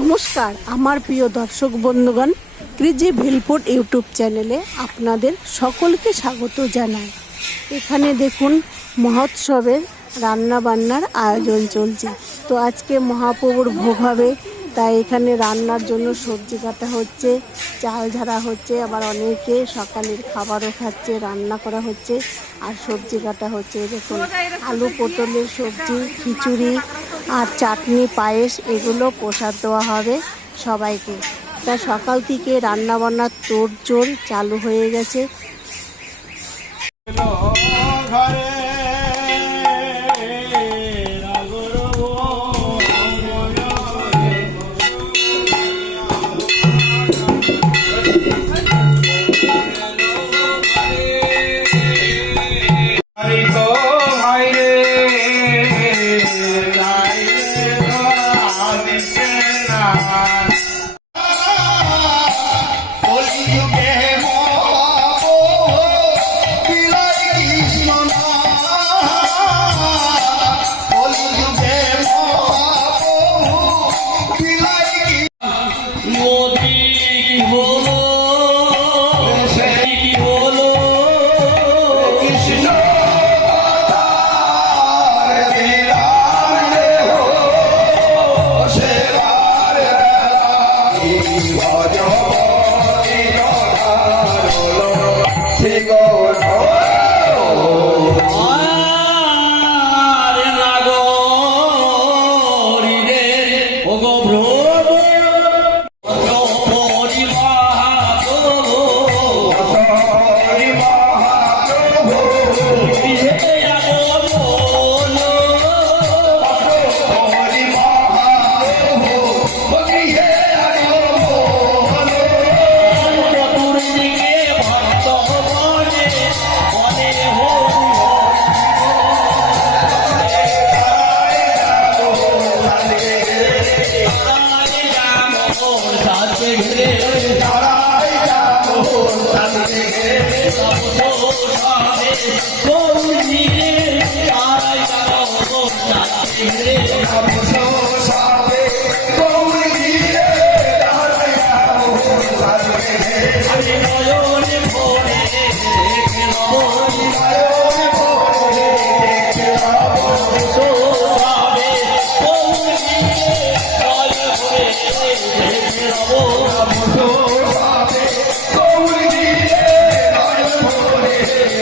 নমস্কার, আমার প্রিয় দর্শক বন্ধুগণ ক্রিজি ভিলপুর ইউটিউব চ্যানেলে আপনাদের সকলকে স্বাগত জানাই। এখানে দেখুন মহোৎসবের রান্না বান্নার আয়োজন চলছে। তো আজকে মহাপ্রভুর ভোগ হবে, তাই এখানে রান্নার জন্য সবজি কাটা হচ্ছে, চাল ঝাড়া হচ্ছে, আবার অনেকে সকালের খাবারও খাচ্ছে, রান্না করা হচ্ছে, আর সবজি কাটা হচ্ছে। দেখুন, আলু পটলের সবজি, খিচুড়ি আর চাটনি, পায়েস, এগুলো প্রসাদ দেওয়া হবে সবাইকে। তা সকাল থেকে রান্নাবান্নার তোড়জোড় চালু হয়ে গেছে। Bye. con সাথে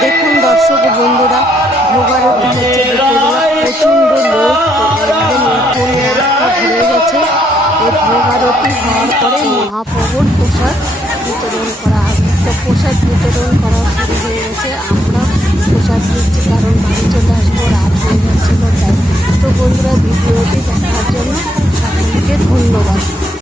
দেখুন দর্শক বন্ধুরা ভোগারতি হচ্ছে প্রচণ্ড লোক একদম গেছে। এই ভোগারতি হওয়ার পরে মহাপ্রভুর প্রসাদ বিতরণ করা হবে। তো প্রসাদ বিতরণ করা শুরু হয়ে গেছে। আমরা প্রসাদ দিচ্ছি কারণ dolar.